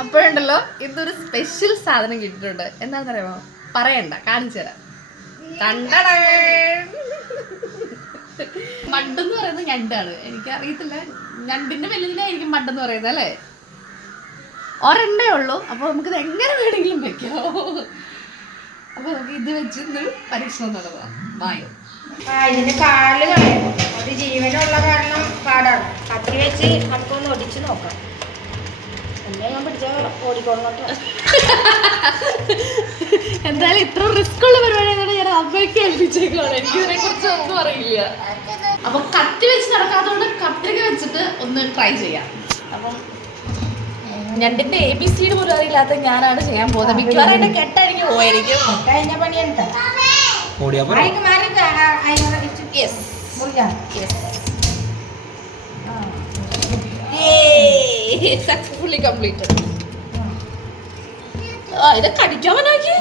അപ്പോഴുണ്ടല്ലോ ഇന്നൊരു സ്പെഷ്യൽ സാധനം കിട്ടിയിട്ടുണ്ട്. എന്താണെന്ന് അറിയാമോ? പറയണ്ട, കാണിച്ചു തരാം. മണ്ടെന്ന് പറയുന്നത് ഞണ്ടാണ്. എനിക്കറിയത്തില്ല, ഞണ്ടിന്റെ വലുതിനായിരിക്കും മണ്ടെന്ന് പറയുന്നത് അല്ലേ? ഒരെണ്ണേ ഉള്ളൂ. അപ്പൊ നമുക്കിത് എങ്ങനെ വേണമെങ്കിലും വെക്കാം. അപ്പൊ നമുക്ക് ഇത് വെച്ച് പരീക്ഷണം നടത്താം. വായോ. ഇതിന്റെ കാല് കളയണം. അത് ജീവനുള്ള കാരണം പാടാണ്. കത്തി വെച്ച് നമുക്കൊന്ന് ഒടിച്ച് നോക്കാം. ഞാൻ പിടിച്ചാൽ ഓടിക്കോളോട്ടോ. എന്തായാലും ഇത്ര റിസ്ക് ഉള്ള പരിപാടിയാണ് ഞാൻ അമ്മയ്ക്ക് ഏൽപ്പിച്ചേക്കാണ്. എനിക്കിതിനെ കുറിച്ച് ഒന്നും അറിയില്ല. അപ്പൊ കത്തി വെച്ച് നടക്കാത്തതുകൊണ്ട് കത്രിക വെച്ചിട്ട് ഒന്ന് ട്രൈ ചെയ്യാം. അപ്പം ഞണ്ടിന്റെ ABCD പോലും അറിയില്ലാത്ത ഞാനാണ് ചെയ്യാൻ പോകുന്നത്. മിക്കവാറും കെട്ടഴിഞ്ഞ് പോയിരിക്കും. കഴിഞ്ഞ പണിയുണ്ട്. Successfully completed. ഇത് കടിക്കാൻ നോക്കി.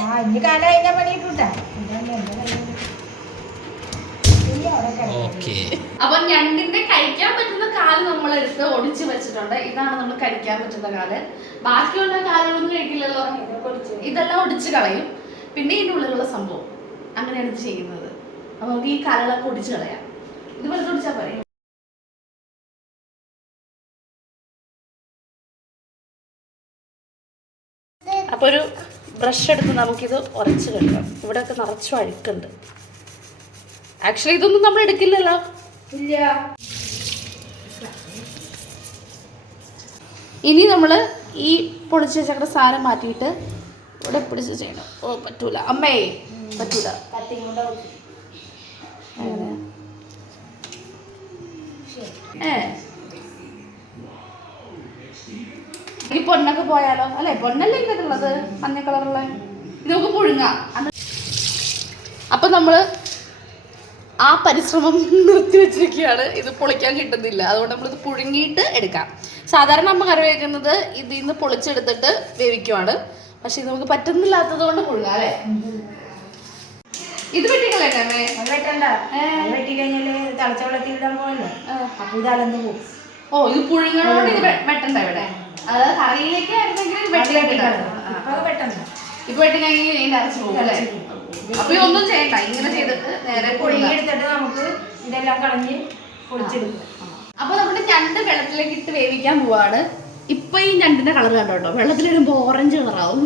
അപ്പൊ ഞണ്ടിന്റെ കഴിക്കാൻ പറ്റുന്ന കാല് നമ്മളെടുത്ത് ഒടിച്ചു വെച്ചിട്ടുണ്ട്. ഇതാണ് നമ്മൾ കഴിക്കാൻ പറ്റുന്ന കാല്. ബാക്കിയുള്ള കാലുകളൊന്നും കഴിക്കില്ലല്ലോ. ഇതെല്ലാം ഒടിച്ചു കളയും. പിന്നെ ഇതിന്റെ ഉള്ളിലുള്ള സംഭവം അങ്ങനെയാണ് ഇത് ചെയ്യുന്നത്. അപ്പൊ നമുക്ക് ഈ കാലുകളൊക്കെ ഒടിച്ചു കളയാം. ഇതുപോലെ ഒടിച്ചാൽ പറയും. അപ്പൊ ഒരു ബ്രഷ് എടുത്ത് നമുക്കിത് ഉരച്ച് കെട്ടാം. ഇവിടെയൊക്കെ നിറച്ചു അഴുക്കുണ്ട്. ആക്ച്വലി ഇതൊന്നും നമ്മൾ എടുക്കില്ലല്ലോ. ഇല്ല. ഇനി നമ്മൾ ഈ പൊളിച്ച് വെച്ചേക്കുന്ന സാധനം മാറ്റിയിട്ട് ഇവിടെ പിടിച്ച് ചെയ്യണം. ഓ പറ്റൂല അമ്മേ, പറ്റൂല. ഈ പൊന്നൊക്കെ പോയാലോ? അല്ലെ, പൊന്നല്ലേ ഇതൊക്കെ ഉള്ളത്, മഞ്ഞ കളറുള്ള. ഇത് നമുക്ക് പുഴുങ്ങാം. അപ്പൊ നമ്മള് ആ പരിശ്രമം നിർത്തി വെച്ചിരിക്കുകയാണ്. ഇത് പൊളിക്കാൻ കിട്ടുന്നില്ല. അതുകൊണ്ട് നമ്മളിത് പുഴുങ്ങിയിട്ട് എടുക്കാം. സാധാരണ നമ്മൾ കറി വയ്ക്കുന്നത് ഇതിൽ നിന്ന് പൊളിച്ചെടുത്തിട്ട് വേവിക്കുവാണ്. പക്ഷെ ഇത് നമുക്ക് പറ്റുന്നില്ലാത്തത് കൊണ്ട് പുഴുങ്ങാം അല്ലേ? ഇത് വെട്ടിക്കളയണ്ടേ? വെട്ടി കഴിഞ്ഞാല് തിളച്ച വെള്ളത്തിൽ ഇടാൻ പോകല്ലേ, അപ്പൊ ഇത് അലന്ന് പോകും. ഓ, ഇത് പുഴുങ്ങണോണ്ട് ഇത് വെട്ടണ്ട ഇവിടെ. അതായത് കറിയിലേക്ക് ആയിരുന്നെങ്കിൽ ഇപ്പൊ വെട്ടി കഴിഞ്ഞാൽ ഇതിന്റെ അരച്ച് പോകും അല്ലേ? അപ്പൊ ഒന്നും ചെയ്യണ്ട, ഇങ്ങനെ ചെയ്തിട്ട് നേരെ പൊടിയെടുത്തിട്ട് നമുക്ക് ഇതെല്ലാം കളഞ്ഞ് പൊടിച്ചെടുക്കും. അപ്പൊ നമ്മുടെ ഞണ്ട് വെള്ളത്തിലേക്ക് ഇട്ട് വേവിക്കാൻ പോവാണ്. ഇപ്പൊ ഈ ഞണ്ടിന്റെ കളർ കണ്ടോ കേട്ടോ, വെള്ളത്തിലിടുമ്പോ ഓറഞ്ച് കളറാവും.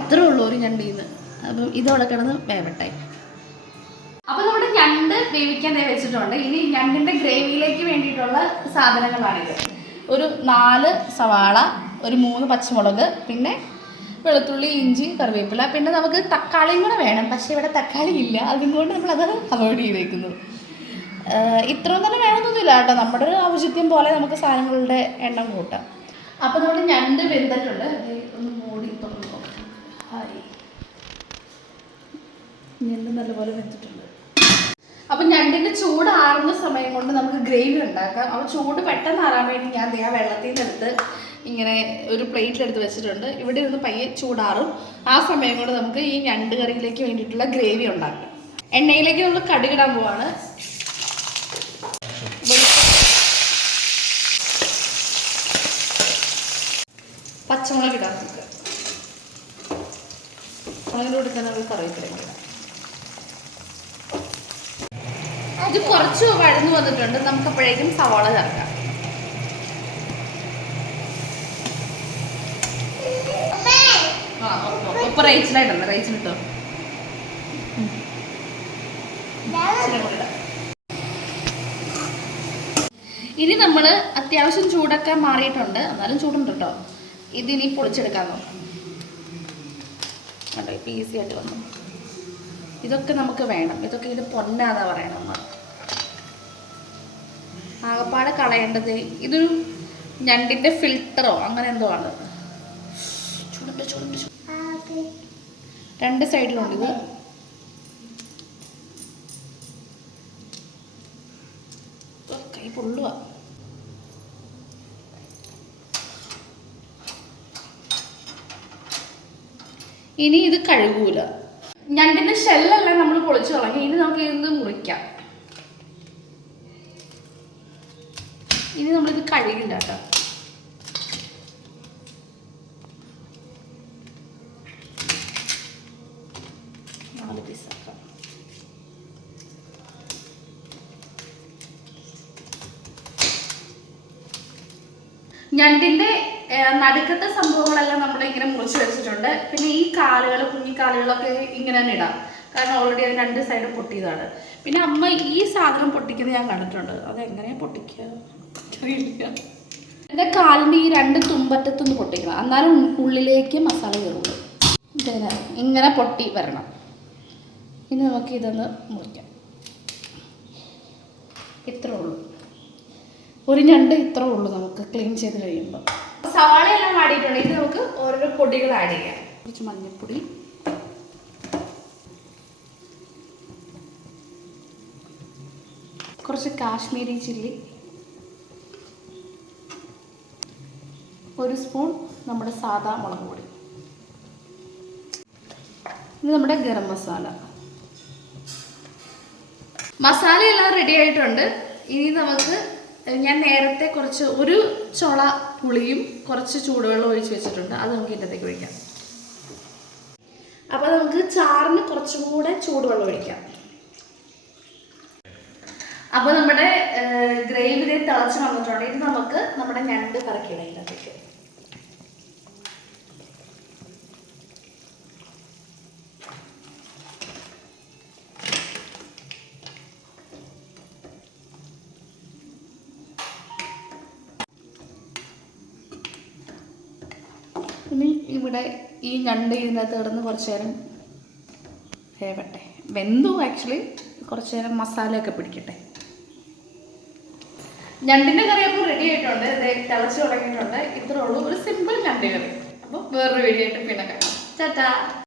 ഇത്രേ ഉള്ളൂ ഒരു ഞണ്ടീന്ന്. അപ്പം ഇതോടെ കിടന്ന് വേവട്ടെ. അപ്പൊ നമ്മുടെ ഞണ്ട് വേവിക്കാൻ വെച്ചിട്ടുണ്ട്. ഇനി ഞണ്ടിന്റെ ഗ്രേവിയിലേക്ക് വേണ്ടിയിട്ടുള്ള സാധനങ്ങളാണിത്. ഒരു 4 സവാള, ഒരു 3 പച്ചമുളക്, പിന്നെ വെളുത്തുള്ളി, ഇഞ്ചി, കറിവേപ്പില, പിന്നെ നമുക്ക് തക്കാളിയും കൂടെ വേണം. പക്ഷേ ഇവിടെ തക്കാളി ഇല്ല, അതുകൊണ്ട് നമ്മളത് അവോയ്ഡ് ചെയ്തേക്കുന്നു. ഇത്രയും തന്നെ വേണമെന്നൊന്നുമില്ല കേട്ടോ, നമ്മുടെ ഒരു ഔചിത്യം പോലെ നമുക്ക് സാധനങ്ങളുടെ എണ്ണം കൂട്ടാം. അപ്പോൾ നമ്മുടെ ഞണ്ട് വെന്തിട്ടുണ്ട്. ഒന്ന് മൂടി തുറന്ന് നോക്കാം. ഞണ്ട് നല്ലപോലെ വെന്തിട്ടുണ്ട്. അപ്പം ഞണ്ടിൻ്റെ ചൂട് ആറുന്ന സമയം കൊണ്ട് നമുക്ക് ഗ്രേവി ഉണ്ടാക്കാം. അപ്പോൾ ചൂട് പെട്ടെന്ന് ആറാൻ വേണ്ടി ഞാൻ ആ വെള്ളത്തിൽ നിന്നെടുത്ത് ഇങ്ങനെ ഒരു പ്ലേറ്റിലെടുത്ത് വെച്ചിട്ടുണ്ട്. ഇവിടെ ഇരുന്ന് പയ്യെ ചൂടാറും. ആ സമയം കൊണ്ട് നമുക്ക് ഈ ഞണ്ട് കറിയിലേക്ക് വേണ്ടിയിട്ടുള്ള ഗ്രേവി ഉണ്ടാക്കാം. എണ്ണയിലേക്ക് നമ്മൾ കടുകിടാൻ പോവാണ്. പച്ചമുളക് ഇടാം. നമുക്ക് മുളകിൻ്റെ കൂടെ തന്നെ നമുക്ക് കറിവേപ്പിലേക്ക് ഇടാം. ഇത് കുറച്ച് വഴന്നു വന്നിട്ടുണ്ട്. നമുക്ക് അപ്പോഴേക്കും സവാള ചേർക്കാം. ഇപ്പൊ റേച്ചിലായിട്ടുണ്ട്, റേച്ചിലിട്ടോ. ഇനി നമ്മൾ അത്യാവശ്യം ചൂടൊക്കെ മാറിയിട്ടുണ്ട്, എന്നാലും ചൂടുണ്ട് കേട്ടോ. ഇതിനി പൊളിച്ചെടുക്കാൻ നോക്കാം. കേട്ടോ, ഇപ്പം ഈസി ആയിട്ട് വന്നു. ഇതൊക്കെ നമുക്ക് വേണം. ഇതൊക്കെ ഇതിൽ പൊന്നാതാ പറയണം നമ്മൾ. ആകപ്പാടെ കളയേണ്ടത് ഇതൊരു ഞണ്ടിൻ്റെ ഫിൽറ്ററോ അങ്ങനെ എന്തോ ആണ്. ചൂടുണ്ട് ചൂടുണ്ട്. 2 സൈഡിലുണ്ട് ഇത്. കൈ പൊള്ളുക. ഇനി ഇത് കഴുകൂല. ഞണ്ടിൻ്റെ ഷെല്ലെല്ലാം നമ്മൾ പൊളിച്ചു കളഞ്ഞു. ഇനി നമുക്ക് ഇത് മുറിക്കാം. ഇനി നമ്മളിത് കഴുകില്ല കേട്ടോ. ഞണ്ടിൻ്റെ നടുക്കത്തെ സംഭവങ്ങളെല്ലാം നമ്മൾ ഇങ്ങനെ മുറിച്ച് വെച്ചിട്ടുണ്ട്. പിന്നെ ഈ കാലുകൾ, കുഞ്ഞിക്കാലുകളൊക്കെ ഇങ്ങനെ തന്നെ ഇടാം, കാരണം ഓൾറെഡി അത് 2 സൈഡും പൊട്ടിയതാണ്. പിന്നെ അമ്മ ഈ സാധനം പൊട്ടിക്കുന്നത് ഞാൻ കണ്ടിട്ടുണ്ട്, അതെങ്ങനെയാണ് പൊട്ടിക്കുക അറിയില്ല. എൻ്റെ കാലിൻ്റെ ഈ 2 തുമ്പറ്റത്തൊന്ന് പൊട്ടിക്കണം, എന്നാലും ഉള്ളിലേക്ക് മസാല കയറുള്ളൂ. ഇങ്ങനെ പൊട്ടി വരണം. ഇനി നമുക്ക് ഇതൊന്ന് മുറിക്കാം. ഇത്രേ ഉള്ളൂ, ഒരു ഞണ്ട് ഇത്രേ ഉള്ളൂ നമുക്ക് ക്ലീൻ ചെയ്ത് കഴിയുമ്പോൾ. സവാളയെല്ലാം വാടിയിട്ടുണ്ട്. ഇത് നമുക്ക് ഓരോരോ പൊടികൾ ആഡ് ചെയ്യാം. കുറച്ച് മഞ്ഞൾപ്പൊടി, കുറച്ച് കാശ്മീരി ചില്ലി, 1 സ്പൂൺ നമ്മുടെ സാദാ മുളക് പൊടി, ഇത് നമ്മുടെ ഗരം മസാല. മസാലയെല്ലാം റെഡി ആയിട്ടുണ്ട്. ഇനി നമുക്ക് ഞാൻ നേരത്തെ ഒരു ചുള പുളിയും കുറച്ച് ചൂടുവെള്ളം ഒഴിച്ച് വെച്ചിട്ടുണ്ട്, അത് നമുക്ക് ഇതിനകത്തേക്ക് ഒഴിക്കാം. അപ്പോൾ നമുക്ക് ചാറിന് കുറച്ചും കൂടെ ചൂടുവെള്ളം ഒഴിക്കാം. അപ്പോൾ നമ്മുടെ ഗ്രേവി തിളച്ച് വന്നിട്ടുണ്ട്. ഇത് നമുക്ക് നമ്മുടെ ഞണ്ട് കറക്കിയിടാം ഇതിനകത്തേക്ക്. ഇനി ഇവിടെ ഈ ഞണ്ട് ഇതിനകത്ത് കിടന്ന് കുറച്ച് നേരം വേവട്ടെ. വെന്തു ആക്ച്വലി, കുറച്ച് നേരം മസാലയൊക്കെ പിടിക്കട്ടെ. ഞണ്ടിൻ്റെ കറി അപ്പോൾ റെഡി ആയിട്ടുണ്ട്, തിളച്ച് തുടങ്ങിയിട്ടുണ്ട്. ഇത്രേ ഉള്ളൂ, ഒരു സിമ്പിൾ ഞണ്ട് കറി. അപ്പോൾ വേറൊരു വീഡിയോ ആയിട്ട് പിന്നെ കാണാം. ടാറ്റാ.